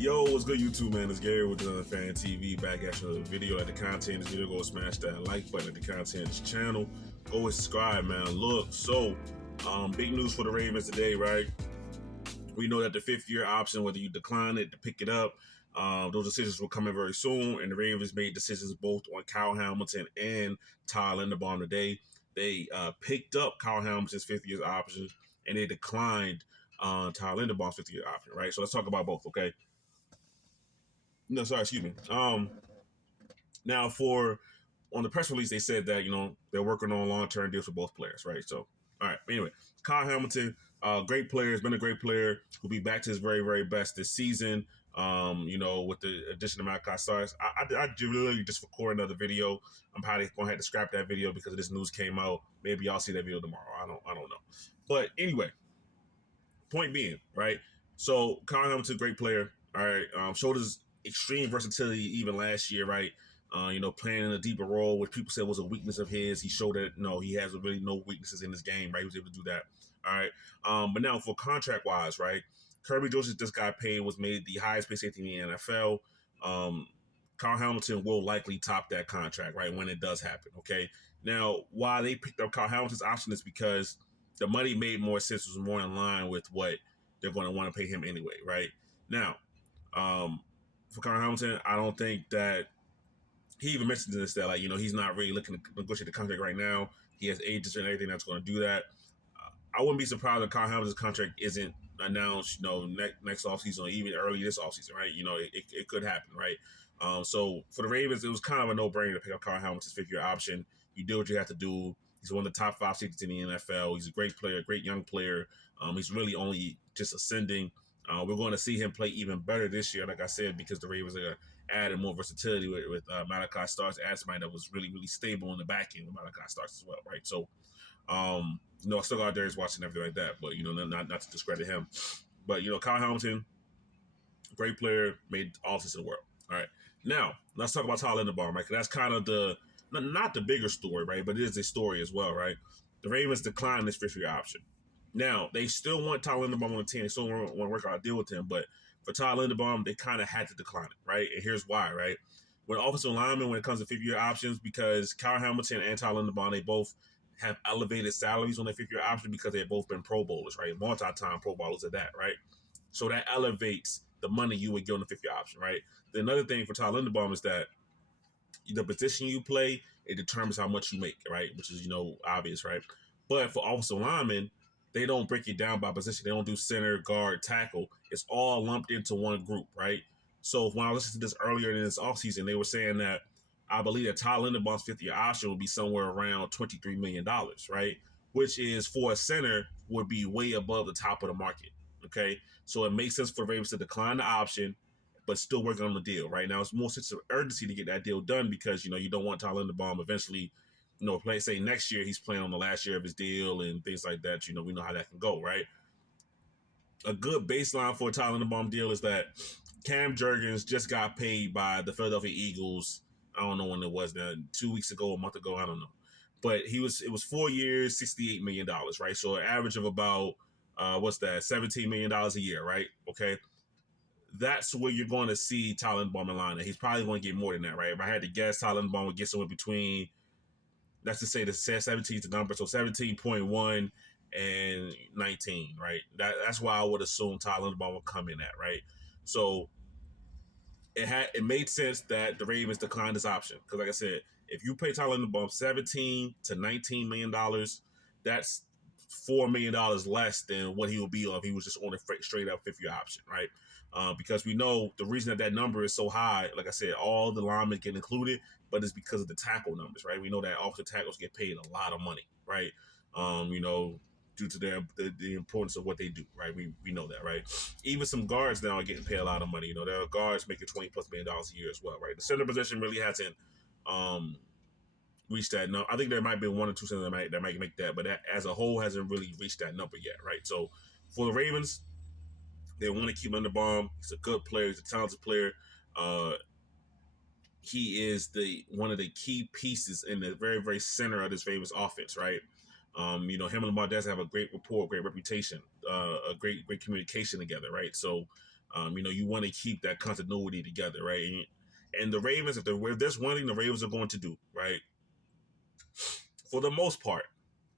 Yo, what's good, YouTube, man? It's Gary with the Fan TV back at you with a video. Like the content of this video, go smash that like button at the content of this channel. Go and subscribe, man. Look, so big news for the Ravens today, right? We know that the fifth-year option, whether you decline it to pick it up, those decisions will come in very soon. And the Ravens made decisions both on Kyle Hamilton and Tyler Linderbaum today. They picked up Kyle Hamilton's fifth-year option, and they declined Tyler Linderbaum's fifth-year option, right? So let's talk about both, okay? No, sorry, excuse me. Now on the press release, they said that they're working on long-term deals for both players, right? So, all right. Anyway, Kyle Hamilton, great player, has been a great player. Will be back to his very, very best this season. With the addition of Malachi Stars, I literally just recorded another video. I'm probably gonna have to scrap that video because this news came out. Maybe y'all see that video tomorrow. I don't know. But anyway, point being, right? So Kyle Hamilton, great player. All right, showed his extreme versatility even last year, right? Playing in a deeper role, which people said was a weakness of his. He showed that he has really no weaknesses in his game, right? He was able to do that. All right. But now for contract wise, right? Kirby Joseph just got paid, was made the highest paid safety in the NFL. Kyle Hamilton will likely top that contract, right? When it does happen. Okay. Now, why they picked up Kyle Hamilton's option is because the money made more sense, was more in line with what they're going to want to pay him anyway, right? Now, for Kyle Hamilton, I don't think that he even mentioned this, that he's not really looking to negotiate the contract right now. He has agents and everything that's going to do that. I wouldn't be surprised if Kyle Hamilton's contract isn't announced, next offseason or even early this offseason, right? It could happen, right? So for the Ravens, it was kind of a no-brainer to pick up Kyle Hamilton's fifth-year option. You do what you have to do. He's one of the top 5 safeties in the NFL. He's a great player, great young player. He's really only just ascending. We're going to see him play even better this year, like I said, because the Ravens are adding more versatility with Malachi Stars, add somebody that was really, really stable in the back end with Malachi Stars as well, right? So, I still got Darius watching everything like that, but not to discredit him. But Kyle Hamilton, great player, made all sense in the world. All right, now let's talk about Tyler Linderbaum, right? Because that's kind of the not the bigger story, right? But it is a story as well, right? The Ravens declined this fifth-year option. Now, they still want Tyler Linderbaum on the team. They still want to work out a deal with him. But for Tyler Linderbaum, they kind of had to decline it, right? And here's why, right? With offensive linemen, when it comes to fifth-year options, because Kyle Hamilton and Tyler Linderbaum, they both have elevated salaries on their fifth-year option because they've both been Pro Bowlers, right? Multi-time Pro Bowlers at that, right? So that elevates the money you would get on the fifth-year option, right? The another thing for Tyler Linderbaum is that the position you play, it determines how much you make, right? Which is, obvious, right? But for offensive linemen, they don't break it down by position. They don't do center, guard, tackle. It's all lumped into one group, right? So when I listened to this earlier in this offseason, they were saying that I believe that Tyler Linderbaum's fifth-year option would be somewhere around $23 million, right? Which is, for a center, would be way above the top of the market, okay? So it makes sense for the Ravens to decline the option, but still working on the deal, right? Now, it's more sense of urgency to get that deal done because, you don't want Tyler Linderbaum eventually, say next year he's playing on the last year of his deal and things like that. We know how that can go, right? A good baseline for a Tyler Linderbaum deal is that Cam Jurgens just got paid by the Philadelphia Eagles. I don't know when it was, 2 weeks ago, a month ago, I don't know. But it was 4 years, $68 million, right? So an average of about, $17 million a year, right? Okay. That's where you're going to see Tyler Linderbaum in line. He's probably going to get more than that, right? If I had to guess, Tyler Linderbaum would get somewhere between, let's just say 17 is the number, so 17.1 and 19, right? That's why I would assume Tyler Linderbaum would come in at, right? So it made sense that the Ravens declined this option because, like I said, if you pay Tyler Linderbaum $17 to $19 million, that's $4 million less than what he would be if he was just on a straight up fifth-year option, right? Because we know the reason that number is so high, like I said, all the linemen get included, but it's because of the tackle numbers, right? We know that offensive tackles get paid a lot of money, right? Due to the importance of what they do, right? We know that, right? Even some guards now are getting paid a lot of money. There are guards making $20+ million a year as well, right? The center position really hasn't reached that number. I think there might be one or two centers that might make that, but that as a whole hasn't really reached that number yet, right? So for the Ravens, they want to keep Linderbaum. He's a good player. He's a talented player. He is one of the key pieces in the very, very center of this Ravens offense, right? Him and Lamar Jackson have a great rapport, great reputation, a great communication together, right? So You want to keep that continuity together, right? And the Ravens, if there's one thing the Ravens are going to do, right, for the most part,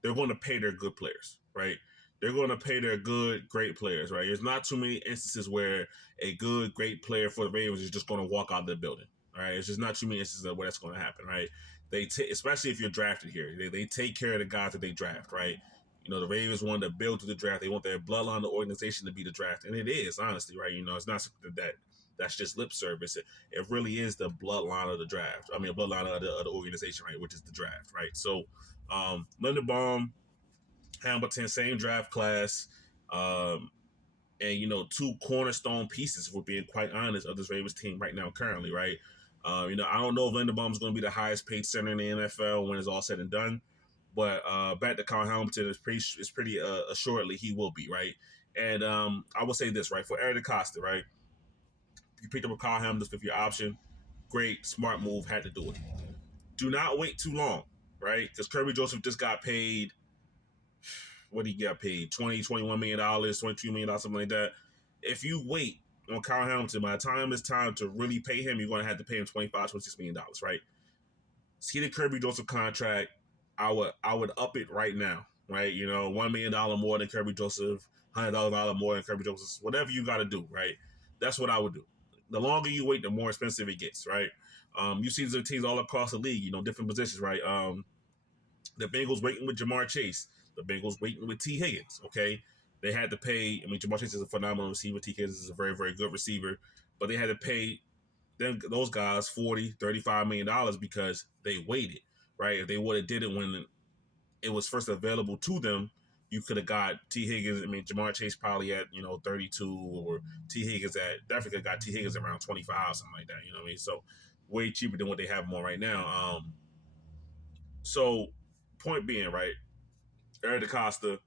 they're going to pay their good players, right? They're going to pay their good, great players, right? There's not too many instances where a good, great player for the Ravens is just going to walk out of the building, right? It's just not too many instances where that's going to happen, right? Especially if you're drafted here, they take care of the guys that they draft, right? The Ravens want to build to the draft. They want their bloodline, the organization to be the draft, and it is honestly, right? It's not something that's just lip service. It really is the bloodline of the draft. I mean, a bloodline of the organization, right? Which is the draft, right? So, Linderbaum, Hamilton, same draft class, and two cornerstone pieces. If we're being quite honest, of this Ravens team right now, currently, right? I don't know if Linderbaum's going to be the highest paid center in the NFL when it's all said and done, but back to Kyle Hamilton is pretty assuredly he will be, right? And I will say this, right, for Eric DeCosta, right? You picked up a Kyle Hamilton with your option. Great, smart move, had to do it. Do not wait too long, right? Because Kirby Joseph just got paid. What he got paid? $21 million, $22 million, something like that. If you wait on Kyle Hamilton, by the time it's time to really pay him, you're going to have to pay him $26 million, right? See the Kirby Joseph contract. I would up it right now, right? $1 million more than Kirby Joseph, $100 more than Kirby Joseph, whatever you got to do, right? That's what I would do. The longer you wait, the more expensive it gets, right? You see the teams all across the league, different positions, right? The Bengals waiting with Jamar Chase. The Bengals waiting with T. Higgins. Okay, they had to pay. I mean, Jamar Chase is a phenomenal receiver. T. Higgins is a very, very good receiver, but they had to pay those guys $35 million because they waited. Right? If they would have did it when it was first available to them, you could have got T. Higgins. I mean, Jamar Chase probably at 32, or T. Higgins at definitely got T. Higgins around 25, something like that. You know what I mean? So way cheaper than what they have him on right now. So point being, right? Eric DeCosta,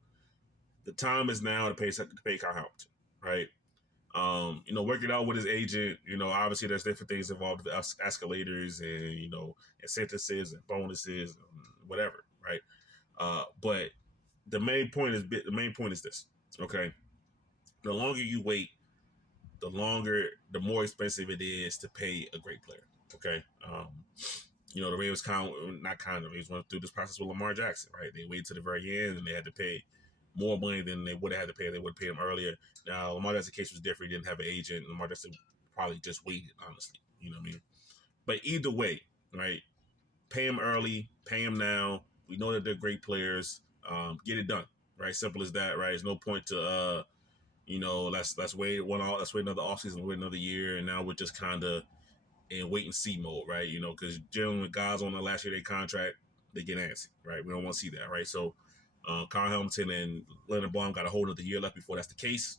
the time is now to pay Kyle Hamilton, right? Work it out with his agent. Obviously there's different things involved with escalators and incentives and bonuses and whatever, right? But the main point is this, okay? The longer you wait, the more expensive it is to pay a great player. Okay. The Ravens the Ravens went through this process with Lamar Jackson, right? They waited to the very end and they had to pay more money than they would have had to pay. They would have paid him earlier. Now Lamar Jackson's case was different. He didn't have an agent. Lamar Jackson probably just waited, honestly. You know what I mean? But either way, right? Pay him early, pay him now. We know that they're great players. Get it done, right? Simple as that, right? There's no point to let's wait another offseason, wait another year, and now we're just kind of in wait and see mode, right? Because generally when guys on the last year of their contract, they get antsy, right? We don't want to see that, right? So Kyle Hamilton and Leonard Baum got a whole other year left before that's the case.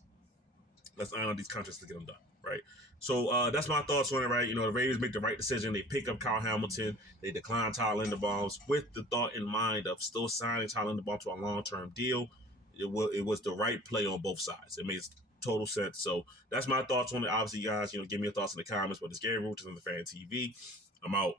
Let's iron out these contracts to get them done, right? So that's my thoughts on it, right? The Ravens make the right decision. They pick up Kyle Hamilton. They decline Tyler Linderbaum with the thought in mind of still signing Tyler Linderbaum to a long-term deal. It was the right play on both sides. It makes total sense. So that's my thoughts on it. Obviously, guys, give me your thoughts in the comments. But it's Gary Roach on the Fan TV. I'm out.